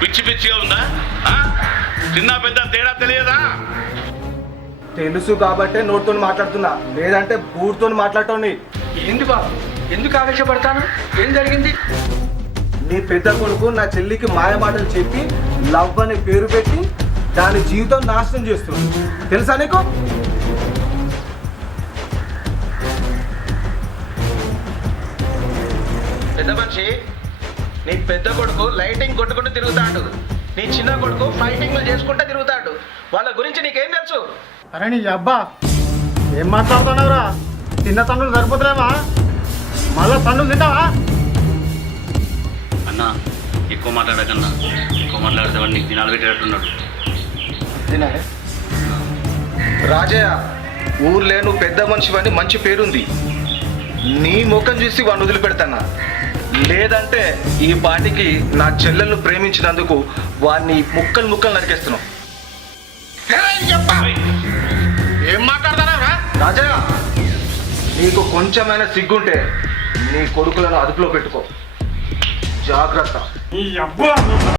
పిచ్చి పిచ్చిగా ఉందా? చిన్న పెద్ద తేడా తెలియదా? తెలుసు కాబట్టే నోటితో మాట్లాడుతున్నా, లేదంటే బూర్తో మాట్లాడటం. ఏంది బాబు, ఎందుకు ఆవేశపడతాను? ఏం జరిగింది? నీ పెద్ద కొడుకు నా చెల్లికి మాయ మాటలు చెప్పి లవ్ అనే పేరు పెట్టి దాని జీవితం నాశనం చేస్తుంది. తెలుసా నీకు? పెద్ద మనిషి, నీ పెద్ద కొడుకు లైటింగ్ కొట్టుకుంటూ తిరుగుతాడు, నీ చిన్న కొడుకు ఫైటింగ్లు చేసుకుంటూ తిరుగుతాడు. వాళ్ళ గురించి నీకేం తెలుసు? అరే నీ అబ్బా, ఏం మాట్లాడుతున్నావురా? చిన్న తండ్రులు సరిపోతులేవా? మళ్ళా తండ్రులు తింటావా? అన్నా ఎక్కువ మాట్లాడకన్నా, ఎక్కువ మాట్లాడితే వాడిని నీకు దినాలు పెట్టేటట్టున్నాడు. రాజయ్య, ఊర్లే నువ్వు పెద్ద మనిషివని మంచి పేరుంది. నీ ముఖం చూసి వాడిని వదిలిపెడతానా? లేదంటే ఈ పాటికి నా చెల్లెలను ప్రేమించినందుకు వాడిని ముక్కలు ముక్కలు నరికేస్తున్నావు. ఏం మాట్లాడుతున్నావురా? రాజయ్య, నీకు కొంచెమైనా సిగ్గుంటే నీ కొడుకులను అదుపులో పెట్టుకో. జాగ్రత్త. నీ అబ్బా